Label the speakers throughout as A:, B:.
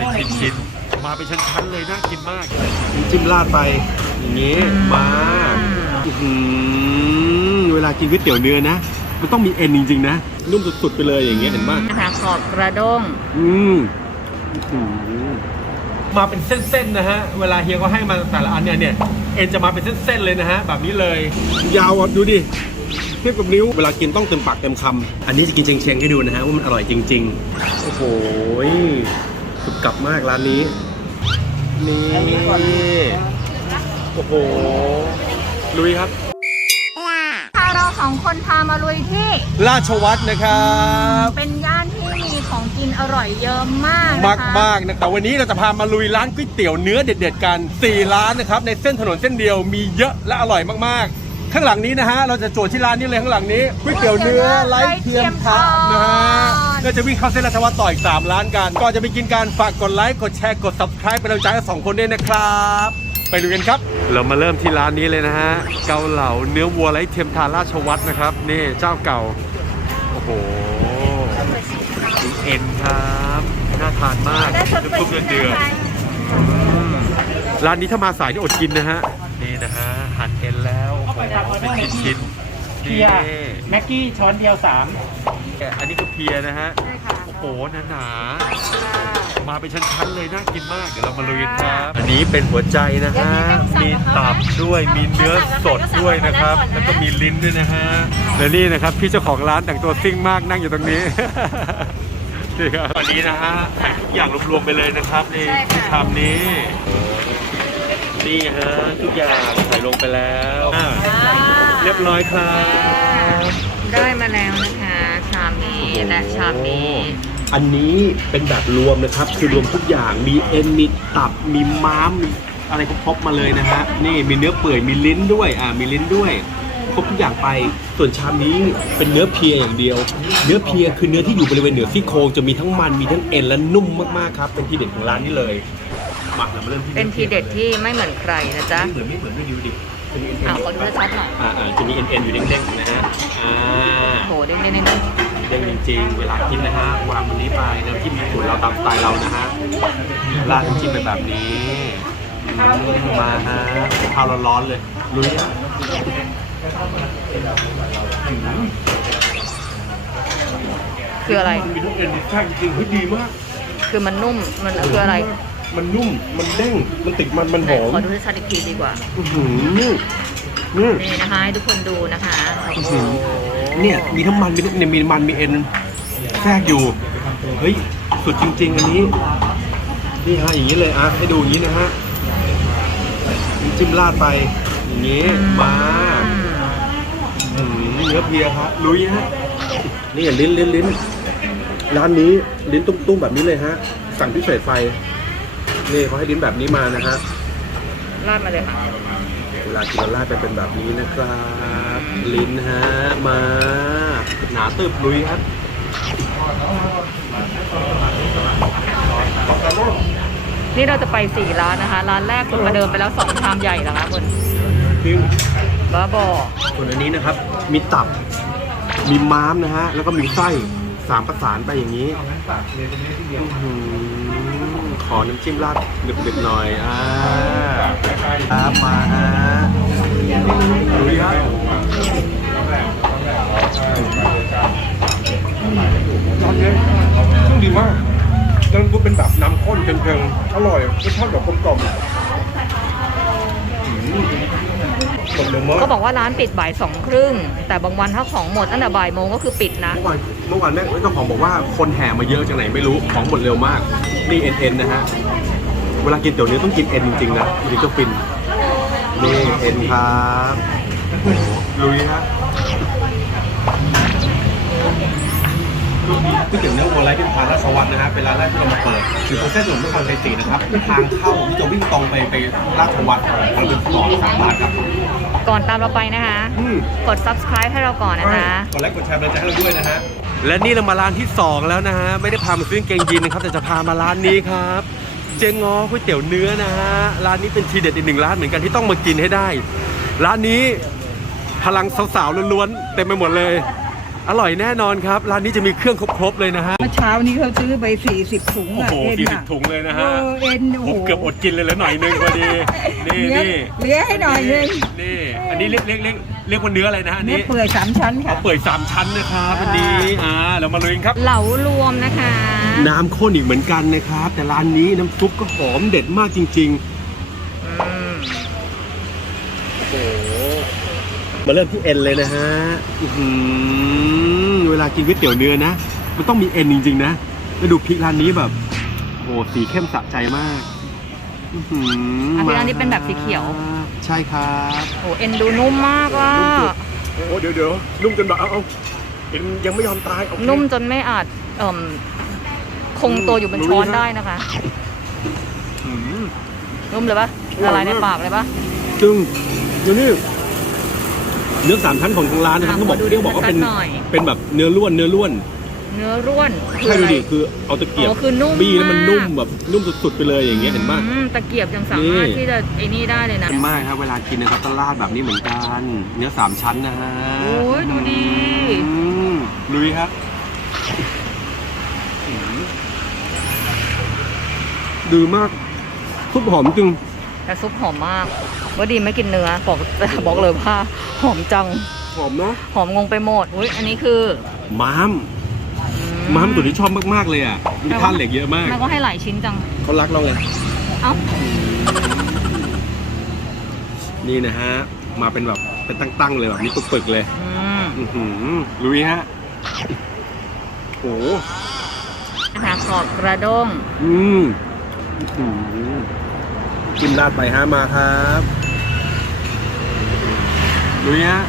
A: เป็นชิ้นๆมาเป็นชั้นๆเลยน่ากินมากจิ้มราดไปอย่างนี้มาเวลากินก๋วยเตี๋ยวเนื้อนะมันต้องมีเอ็นจริงๆนะนุ่มสุดๆไปเลยอย่างเงี้ยเห็นป่ะ
B: นะคะขอบกระด้ง
A: มาเป็นเส้นๆนะฮะเวลาเฮียก็ให้มาแต่ละอันเนี่ยเอ็นจะมาเป็นเส้นๆเลยนะฮะแบบนี้เลยยาวดูดิเทียบกับนิ้วเวลากินต้องเต็มปากเต็มคำอันนี้จะกินเชงๆให้ดูนะฮะว่ามันอร่อยจริงๆโอ้โหสุดกลับมากร้านนี้นี่โอ้โหลุยครับ
B: พาเราสองคนพามาลุยที่
A: ราชวัฒน์นะครับ
B: เป็นย่านที่มีของกินอร่อยเยอะมาก
A: มากนะแต่วันนี้เราจะพามาลุยร้านก๋วยเตี๋ยวเนื้อเด็ดๆกัน4ร้านนะครับในเส้นถนนเส้นเดียวมีเยอะและอร่อยมากๆข้างหลังนี้นะฮะเราจะโจทย์ที่ร้านนี้เลยข้างหลังนี้ก๋วยเตี๋ยวเนื้อไร้เทียมทานนะฮะเราจะวิ่งเข้าเส้นราชวัฒน์ต่ออีก3ร้านกันก่อนจะไปกินการฝากกดไลค์กดแชร์กด Subscribe เป็นกำลังใจให้2คนด้วยนะครับไปดูกันครับเรามาเริ่มที่ร้านนี้เลยนะฮะเกาเหลาเนื้อวัวไร้เทียมทานราชวัฒน์นะครับนี่เจ้าเก่าโอ้โหเอ็นครับน่าทานมากน้ำซุปเดือดร้านนี้ถ้ามาสายนี่อดกินนะฮะนี่นะฮะหั่นเอ็นแล้วโอ้โหเป็นชิ้นๆ
C: เพียแม็กกี้ช้อนเดียว3
A: อันนี้คือเพียนะฮะโอ้โหหนามาเป็นชั้นๆเลยน่ากินมากเดี๋ยวเรามาลุยกันครับอันนี้เป็นหัวใจนะฮะมีตับด้วยมีเนื้อสดด้วยนะครับแล้วก็มีลิ้นด้วยนะฮะและนี่นะครับพี่เจ้าของร้านแต่งตัวซิ่งมากนั่งอยู่ตรงนี้นี่ครับวันนี้นะฮะใส่ทุกอย่างรวมๆไปเลยนะครับในชามนี้นี่ฮะทุกอย่างใส่ลงไปแล้วเรียบร้อยครับ
B: ได้มาแล้วนะคะชามนี้และชามนี้
A: อันนี้เป็นแบบรวมนะครับคือรวมทุกอย่างมีเอ็นมีตับมีม้ามมีอะไรครบมาเลยนะฮะนี่มีเนื้อเปื่อยมีลิ้นด้วยมีลิ้นด้วยครบทุกอย่างไปส่วนชามนี้เป็นเนื้อเพียอย่างเดียวเนื้อเพียคือเนื้อที่อยู่บริเวณเหนือซี่โครงจะมีทั้งมันมีทั้งเอ็นและนุ่มมากๆครับเป็นทีเด็ดของร้านนี้เลยมาเริ่มที่
B: เป็นทีเด็ดที่ไม่เหมือนใครนะจ๊ะ
A: ไม่เหมือนไม่ดูดิ
B: ขอดูชัดหน่อย
A: จะมีเอ็นอยู่เด้งๆนะฮะ
B: โหเด้งๆ
A: เด้งจริงๆเวลากินนะฮะวางบนนี้ไปน้ำจิ้มสูตรเราตามสไตล์เรานะฮะราดน้ำจิ้มเป็นแบบนี้มาฮะข้าวร้อนๆเลยลุย
B: คืออะไร
A: มีทุกเอ็นใช่จริงๆดีมาก
B: คือมันนุ่มมันคืออะไร
A: มันนุ่มมันเด้งมันติดมันหอม
B: ขอดูชัดอีกทีดีกว่า
A: นี่
B: นะคะให้ทุกคนดูนะคะ
A: เนี่ยมีทั้งมันมีมันมีเอ็นแทรกอยู่เฮ้ยสุดจริงๆอันนี้นี่ฮะอย่างนี้เลยให้ดูอย่างนี้นะฮะจิ้มราดไปอย่างนี้มาเนื้อเพียครับลุยฮะนี่ลิ้นร้านนี้ลิ้นตุ้มๆแบบนี้เลยฮะสั่งพิเศษไฟนี่เขาให้ลิ้นแบบนี้มานะฮะ
B: ราดมาเลยค่ะ
A: เวลากินราดไปเป็นแบบนี้นะครับลิ้นฮะมาหนาตึบลุยครับ
B: นี่เราจะไป4ร้านนะคะร้านแรกคุณประเดิมไปแล้ว2ชามใหญ่แล้วคะคุณบ้าบอ
A: ส่วนอันนี้นะครับมีตับมีม้ามนะฮะแล้วก็มีไส้3ประสานไปอย่างนี้ขอน้ำจิ้มราดดึกๆหน่อยมาฮะดูดิครับตอนนี้ซึ่งดีมากแล้วก็เป็นแบบน้ำข้นเค็มๆอร่อยรสชาติแบบกลมๆ
B: ก็บอกว่าร้านปิดบ่าย2:30แต่บางวันถ้าของหมดตั้งแต่บ่ายโมงก็คือปิดนะ
A: เมื่อวานแม่เจ้าของบอกว่าคนแห่มาเยอะจากไหนไม่รู้ของหมดเร็วมากนี่เอ็นนะฮะเวลากินเตี๋ยวเนื้อต้องกินเอ็นจริงๆนะถึงจะฟินนี่เอ็นครับลุยฮะก๋วยเตี๋ยวเนื้อวัวไร้เทียมทานราชวัฒน์นะฮะเป็นร้านแรกที่เรามาเปิดอยู่ตรงเส้นถนนนครชัยศรีนะครับทางเข้าที่จะวิ่งตรงไปราชวัฒน์เราเป็นต่อ3ร้านครับ
B: ก่อนตามเราไปนะคะกด subscribe ให้เราก่อนนะคะ
A: กดไลค์กดแชร์เป็นกำลังใจให้เราด้วยนะฮะและนี่เรามาร้านที่2แล้วนะฮะไม่ได้พามาซื้อกางเกงยีนนะครับแต่จะพามาร้านนี้ครับเจ๊ง้อก๋วยเตี๋ยวเนื้อนะฮะร้านนี้เป็นทีเด็ดอีก1ร้านเหมือนกันที่ต้องมากินให้ได้ร้านนี้พลังสาวๆล้วนๆเต็มไปหมดเลยอร่อยแน่นอนครับร้านนี้จะมีเครื่องครบๆเลยนะฮะ
D: เมื่อเช้านี้เขาซื้อไป40 ถุง
A: โอ้
D: อ่ะ
A: โห
D: เอ็น
A: 40
D: อ่ะ
A: ถุงเลยนะ
D: เอ
A: ฮะ
D: อเอ็นโอ้
A: ผ
D: โห
A: มเกือบอดกินเลยแล้วหน่อยนึงพอดีนี่
D: เลี้ยง
A: นี่
D: เลี้ยงให้หน่อยนึง
A: นี่อันนี้เรียกว่าเนื้ออะไรนะฮะอัน
D: เนื้อ
A: นี้
D: เปื่อย3 ชั้นค่ะ
A: เปื่อย3 ชั้นนะครับอันนี้เรามาลุยกันครับ
B: เหลารวมนะคะ
A: น้ำข้นอีกเหมือนกันนะครับ แต่ร้านนี้น้ำซุปก็หอมเด็ดมากจริงๆ
B: อืม
A: โอ้โหมาเริ่มที่เอ็นเลยนะฮะอื้อหือเวลากินก๋วยเตี๋ยวเนื้อนะ มันต้องมีเอ็นจริงๆนะแล้วดูพริกร้านนี้แบบโอ้สีเข้มสะใจมากอื้อหือ
B: อันนี้ร้านนี้เป็นแบบสีเขียว
A: ใช่ครับ
B: โอ้เอ็นดูนุ่มมากอ่ะ
A: โอ้เดี๋ยวนุ่มจนแบบเอาเอ็นยังไม่ยอมตายโอเค
B: นุ่มจนไม่อาจคงตัวอยู่บนช้อนได้นะคะ
A: อื้อหือ
B: นุ่มเลยปะละลายในปากเลยปะ
A: จึงเดี๋ยวนี้เนื้อ3 ชั้นของทางร้านนะครับ
B: อ่ะ
A: ต้องบอก
B: ขอดู
A: เรียกบอกว่าเป็น
B: ชัดๆหน่อย
A: เป็นแบบเนื้อล้วน
B: เนื้อร่วนคือ
A: ใช่
B: อะ
A: ดู
B: ไร
A: ดิคือเอาตะเกียบ
B: อ๋อคือนุ่ม
A: บี้แล้วมัน
B: มาก
A: นุ่มแบบนุ่มสุดๆไปเลยอย่างเงี้ยเห็นป่ะ
B: ตะเกียบยังสามารถ
A: นี่
B: ที่จะไอ้นี่ได้เลยนะ
A: มากครับเวลากินนะครับต้องราดแบบนี้เหมือนกันเนื้อ3 ชั้นนะฮะ
B: โอ้ยดูดี
A: ลุยครับดีมากซุปหอมจริง
B: แต่ซุปหอมมากว่าดีไม่กินเนื้อบอกเลยว่าหอมจัง
A: หอมเนาะ
B: หอมงงไปหมดอุ้ยอันนี้คือ
A: ม้ามตัวที่ชอบมากๆเลยอ่ะมีท่านเหล็กเยอะมาก
B: แล้วก็ให้หลายชิ้นจัง
A: เขารักเราไง
B: เอ้า
A: นี่นะฮะมาเป็นแบบเป็นตั้งๆเลยแบบนี้ปึกๆเลย
B: อืม
A: ลุยฮะโอ้
B: นะคะขอบกระด้ง
A: กินราดไปฮะมาครับลุยฮะ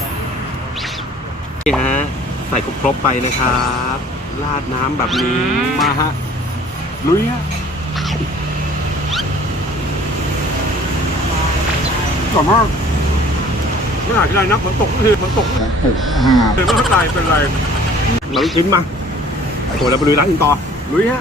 A: นี่ฮะใส่ครบๆไปนะครับราดน้ำแบบนี้มาฮะลุยฮะก่อนมากไม่หาที่ไรนักฝนตกก็คือฝนตกเห็นว่าเข้าใจเป็นไรเรากินมาโอ้แล้วไปลุยร้านอื่นต่อลุยฮะ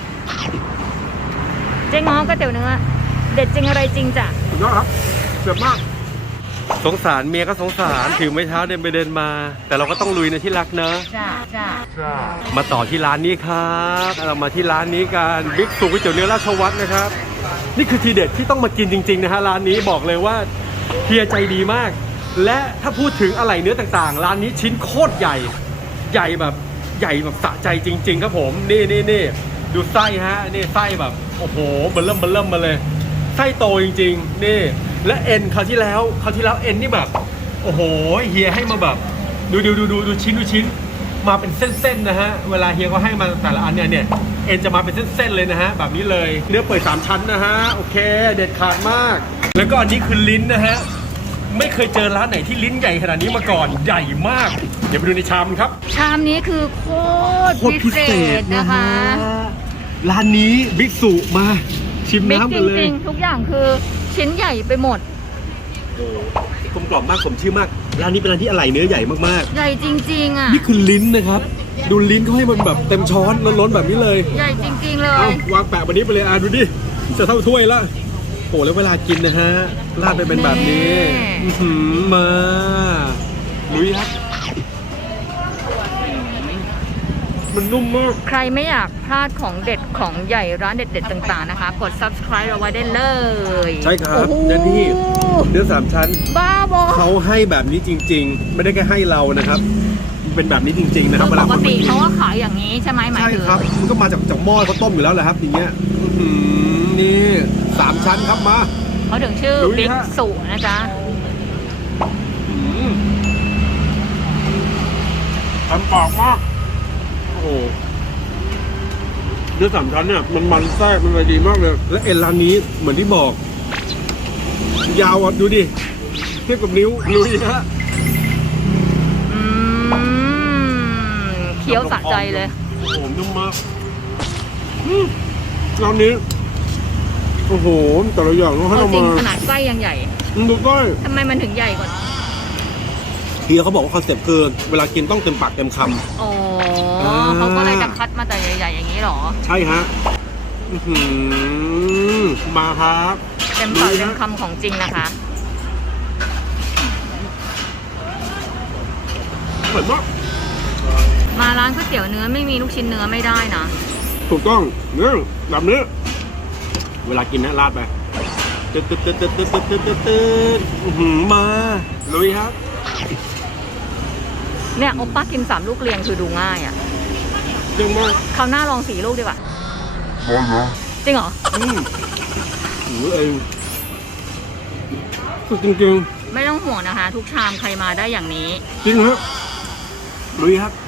B: เจ๊ง้อก๋วยเตี๋ยวเนื้อเด็ดจริงอะไรจริงจ้ะ
A: สุดยอดครับเจ็บมากสงสารเมียก็สงสารถือไม้เท้าเดินไปเดินมา แต่เราก็ต้องลุยนะที่รักเนอะ
B: จ้า
A: มาต่อที่ร้านนี้ครับเรามาที่ร้านนี้กันบิ๊กซูก๋วยเตี๋ยวเนื้อราชวัฒน์นะครับนี่คือทีเด็ดที่ต้องมากินจริงๆนะฮะร้านนี้บอกเลยว่าเฮียใจดีมาก และถ้าพูดถึงอะไหล่เนื้อต่างๆร้านนี้ชิ้นโคตรใหญ่แบบสะใจจริงๆครับผมนี่ดูไส้ฮะนี่ไส้แบบโอ้โหเบิ่มมาเลยไส้โตจริงๆนี่และเอ็นคราวที่แล้วเอ็นนี่แบบโอ้โหเฮียให้มาแบบดูชิ้นมาเป็นเส้นๆนะฮะเวลาเฮียก็ให้มาแต่ละอันเนี่ยเอ็นจะมาเป็นเส้นๆเลยนะฮะแบบนี้เลยเนื้อเปื่อย3 ชั้นนะฮะโอเคเด็ดขาดมากแล้วก็อันนี้คือลิ้นนะฮะไม่เคยเจอร้านไหนที่ลิ้นใหญ่ขนาดนี้มาก่อนใหญ่มากเดี๋ยวไปดูในชามครับ
B: ชามนี้คือโคตรพิเศษนะคะ
A: ร้านนี้บิ๊กสุมาชิม
B: บิ๊ก
A: น้ำ
B: จ
A: กันเลย
B: ริงๆทุกอย่างคือชิ้นใหญ่ไปหมด
A: โอ้กลมกล่อมมากผมชื่อมากร้านนี้เป็นร้านที่อะไหล่เนื้อใหญ่มาก
B: ใหญ่จริงๆอ่ะ
A: ๆนี่คือลิ้นนะครับดูลิ้นเขาให้มันแบบเต็มช้อนล้นๆแบบนี้เลย
B: ใหญ่จริงๆเล
A: เอา
B: ย
A: วางแปะวันนี้ไปเลยดูดิจะเท่าถ้วยละโอ้แล้วเวลากินนะฮะราดไปเป็นแบบนี้มาลุยครับมันนุ่มมาก
B: ใครไม่อยากพลาดของเด็ดของใหญ่ร้านเด็ดๆต่างๆนะคะกด subscribe เราไว้ได้เลย
A: ใช่ครับ
B: โอ้โห
A: เดี๋ยวนี่เนื้อ3 ชั้น
B: บ้าบอ
A: เขาให้แบบนี้จริงๆ ไม่ได้แค่ให้เรานะครับมันเป็นแบบนี้จริงๆนะครับ
B: คือ
A: เว
B: ป
A: ลาก คน
B: ติ
A: มากิน
B: เขาก็ขายอย่างนี้ใช่ไหมหมาย
A: ใช่
B: ถึง
A: ครับมันก็มาจากหม้อเขาต้มอยู่แล้วแหละครับอย่างเงี้ยนี่3 ชั้นครับมา
B: เขาถึงชื่อ
A: ลุย
B: บิ๊ก
A: ฮะ
B: สุนะจ๊ะ
A: ทำปากมากโอ้โหเนื้อ3 ชั้นเนี่ยมันแทรกมันอะไรดีมากเลยและเอ็นร้านนี้เหมือนที่บอก ยาวอ่ะดูดิเทียบกับนิ้วลุยฮะ
B: เคี้ยวสะใจเลย
A: โอ้โหนุ่มมากร้านนี้โอ้โหแต่ละอย่างต้องให้
B: เอา
A: เรา
B: จริง
A: มา
B: ขนาดไส้ยังใหญ่
A: ดูก้อย
B: ทำไมมันถึงใหญ่กว่า
A: เฮียเขาบอกว่าคอนเซ็ปต์คือเวลากินต้องเต็มปากเต็มค
B: อ๋อเขาก็เลยจะคัดมาแต่ใหญ่ๆอย่างนี้เหรอ
A: ำใช่ฮะมาครับ
B: เต็มปากเต็มคำของจริงนะคะ
A: เหมือนว่า
B: มาร้านก๋วยเตี๋ยวเนื้อไม่มีลูกชิ้นเนื้อไม่ได้นะ
A: ถูกต้องเนื้อแบบนี้เวลากินนะราดไปตึ๊ดตึ๊ดตึ๊ดตึ๊ดตึ๊ดตึ๊ดตึ๊ดตึ๊ดมาลุยครับ
B: เนี่ยโอป้ากิน3 ลูกเรียงคือดูง่ายอ่ะ
A: เรื่องมาก
B: คราวหน้าลอง4 ลูกดีกว่าจริงเหรอ
A: เองสุดจริง
B: ไม่ต้องห่วงนะคะ ทุกชามใครมาได้อย่างนี้
A: ๆจริงครับลุยครับ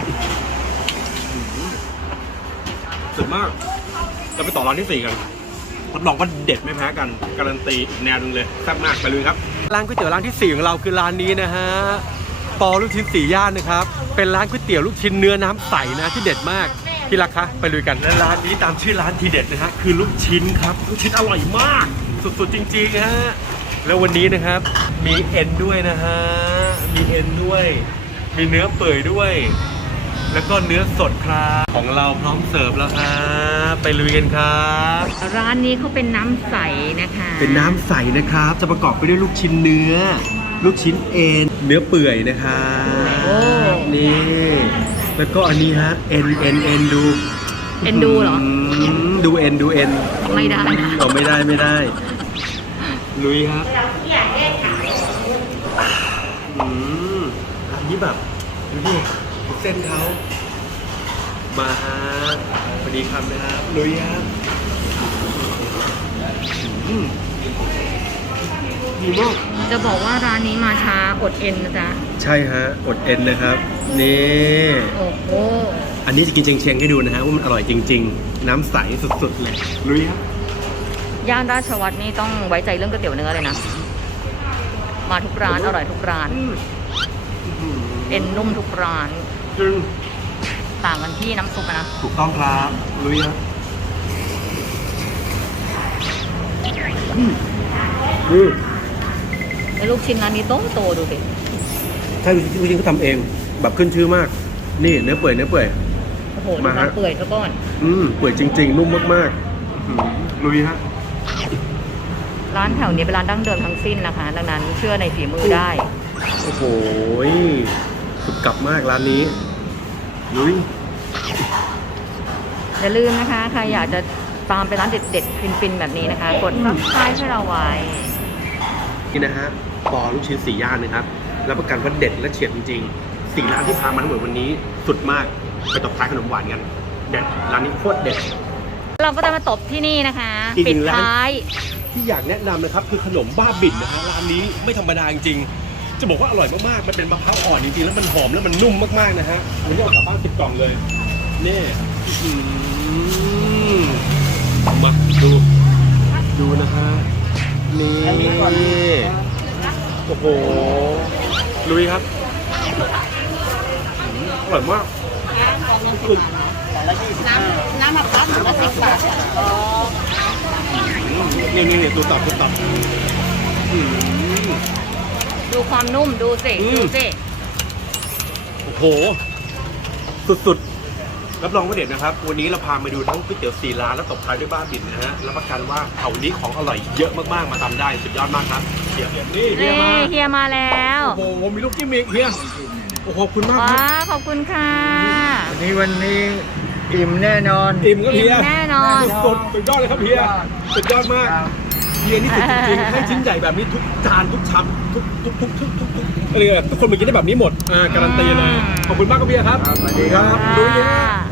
A: สุดมากจะไปต่อร้านที่ 4 กันรับรองว่าเด็ดไม่แพ้กันการันตีอีกแนวนึงเลยแซ่บมากไปเลยครับร้านก๋วยเตี๋ยวร้านที่ 4ของเราคือร้านนี้นะฮะปอลูกชิ้น4 ย่านนะครับเป็นร้านก๋วยเตี๋ยวลูกชิ้นเนื้อน้ำใสนะที่เด็ดมากที่ราคาไปลุยกันและร้านนี้ตามชื่อร้านทีเด็ดนะฮะคือลูกชิ้นครับลูกชิ้นอร่อยมากสุดๆจริงๆฮะแล้ววันนี้นะครับมีเอ็นด้วยนะฮะมีเอ็นด้วยมีเนื้อเปื่อยด้วยแล้วก็เนื้อสดครับของเราพร้อมเสิร์ฟแล้วครับไปลุยกันครับ
B: ร้านนี้เขาเป็นน้ำใสนะคะ
A: เป็นน้ำใสนะครับจะประกอบไปด้วยลูกชิ้นเนื้อ ลูกชิ้นเอ็นเนื้อเปื่อยนะครับนี่แล้วก็อันนี้ฮะเอ็นดู
B: เอ็นดูเหรอ
A: ดูเอ็น
B: ไม่ได้นะ
A: เอาไม่ได้ลุยครับอันนี้แบบดูดิเส้นเขามาฮะพอดีคำนะครับลุยครับดีมาก
B: จะบอกว่าร้านนี้มาช้าอดเอ็นนะจ๊ะ
A: ใช่ฮะอดเอ็นนะครับนี่
B: โอ้โห
A: อันนี้จะกินเชียงๆให้ดูนะฮะว่ามันอร่อยจริงๆ น้ำใสสุดๆเลยลุยครับ
B: ย่านราชวัฒน์นี่ต้องไว้ใจเรื่องก๋วยเตี๋ยวเนื้อเลยนะ มาทุกร้านอร่อยทุกร้าน เอ็นนุ่มทุกร้าน
A: จึง
B: ต่างกันที่น้ำซุปอะนะ
A: ถูกต้องครับลุยครับอืม
B: แล้วลูกชิ้นร้านนี้โตดูสิ
A: ใช่จริงๆเขาทำเองแบบขึ้นชื่อมาก นี่เนื้อเปื่อย
B: โอ้โห
A: มา
B: ดูค
A: ฮะ
B: วามเปื่อยซะก่อน
A: เปื่อยจริงๆ นุ่มมากลุยฮะ
B: ร้านแถวนี้เป็นร้านดั้งเดิมทั้งสิ้นนะคะ ดังนั้นเชื่อในฝีมือได้
A: โอ้โหสุดกลับมากร้านนี้ลุย
B: อย่าลืมนะคะ ใครอยากจะตามไปร้านเด็ดๆฟินๆแบบนี้นะคะ กด subscribe ให้เราไว้
A: นี่นะฮะปอลูกชิ้น4 ย่านนะครับรับประกันว่าเด็ดและเฉียบจริงๆ4 ร้านที่พามาทั้งหมดวันนี้สุดมากไปตบท้ายขนมหวานกันเด็ดร้านนี้โคตรเด็ด
B: เราก็จะมาตบที่นี่นะคะ
A: อีกหนึ่
B: ปิด
A: งร้าน
B: ท้าย
A: ที่อยากแนะนำนะครับคือขนมบ้าบิ่นนะฮะร้านนี้ไม่ธรรมดาจริงๆจะบอกว่าอร่อยมากๆมันเป็นมะพร้าวอ่อนจริงๆแล้วมันหอมแล้วมันนุ่มมากๆนะฮะวันนี้เอากลับบ้าน10 กล่องเลยนี่มาดูนะฮะนี่โอ้โหลุยครับอร่อยมาก
D: น้ำมะพร้าวถุงละ10 บาท
A: นี่ตัวตับ
B: ดูความนุ่มดูสิ ดูสิ
A: โอ้โหสุดๆรับรองว่าเด็ดนะครับวันนี้เราพามาดูทั้งก๋วยเตี๋ยว4 ร้านแล้วตบท้ายด้วยบ้าบิ่นนะฮะรับประกันว่าแถวนี้ของอร่อยเยอะมากๆมาทำได้สุดยอดมากครับเฮียนี่เฮียมา
B: เฮียมาแล้ว
A: โอ้โหมีลูกจิ้มอีกเฮียโอ้ขอบคุณมาก
B: ว้า
A: ครับ
B: ขอบคุณค่ะ
C: วันนี้อิ่มแน่นอน
A: อิ่มครับเฮีย
B: แน่นอน
A: สุดยอดเลยครับเฮียสุดยอดมากเฮียนี่สุดจริงๆให้ชิ้นใหญ่แบบนี้ทุกจานทุกชามทุกอะไรทุกคนมากินได้แบบนี้หมดการันตีเลยขอบคุณมากครับเฮียครับ
C: สวัสดีครับ
A: ลุยเลย